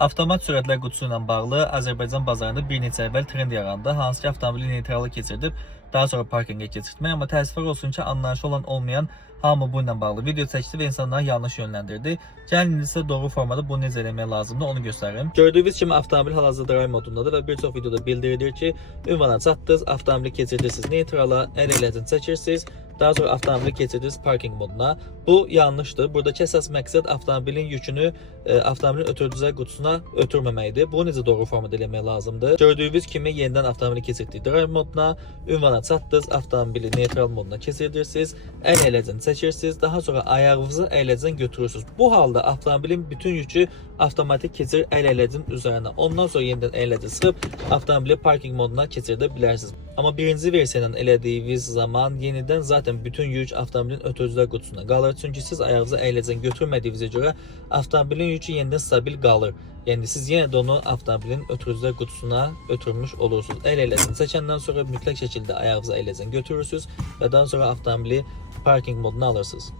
Avtomat sürətlər qutusu ilə bağlı Azərbaycan bazarında bir neçə əvvəl trend yarandı. Hansı ki, avtomobili neytralı keçirdib, daha sonra parkinqə keçirtmək. Amma təəssüflər olsun ki, anlayışı olan olmayan hamı bununla bağlı video çəkdi və insanları yanlış yönləndirdi. Gəlin indi sizə doğru formada bunu necə eləmək lazımdır, onu göstərim. Gördüyünüz kimi avtomobil hal-hazırda drive modundadır və bir çox videoda bildirilir ki, ünvana çatdınız, avtomobili keçirirsiniz neytrala, əl eləcən çəkirsiniz. Daha sonra avtomobili keçirdiniz parking moduna. Bu yanlışdır. Buradakı əsas məqsəd avtomobilin yükünü avtomobilin ötürücülər qutusuna ötürməməkdir. Bunu necə doğru formada eləmək lazımdır? Gördüyünüz kimi yenidən avtomobili keçirdik drive moduna, ünvana çatdınız, avtomobili neytral moduna keçirirsiniz, əl eləcən çəkirsiniz, daha sonra ayağınızı əyləcən götürürsünüz. Bu halda avtomobilin bütün yükü avtomatik keçir əl eləcən üzərinə. Ondan sonra yenidən əyləci sıxıb avtomobili parking moduna keçirdə bilərsiniz. Amma birinci versiyanın elədiyiniz zaman yenidən zaten bütün yük avtomobilin ötürücülər qutusuna qalır. Çünki siz ayağınızı əyləcən götürmədiyinizə görə avtomobilin yükü yenidən stabil qalır. Yəni siz yenə də onu avtomobilin ötürücülər qutusuna ötürmüş olursunuz. Əl eləcən çəkəndən sonra mütləq şəkildə ayağınızı əyləcən götürürsünüz və daha sonra avtomobili parking moduna alırsınız.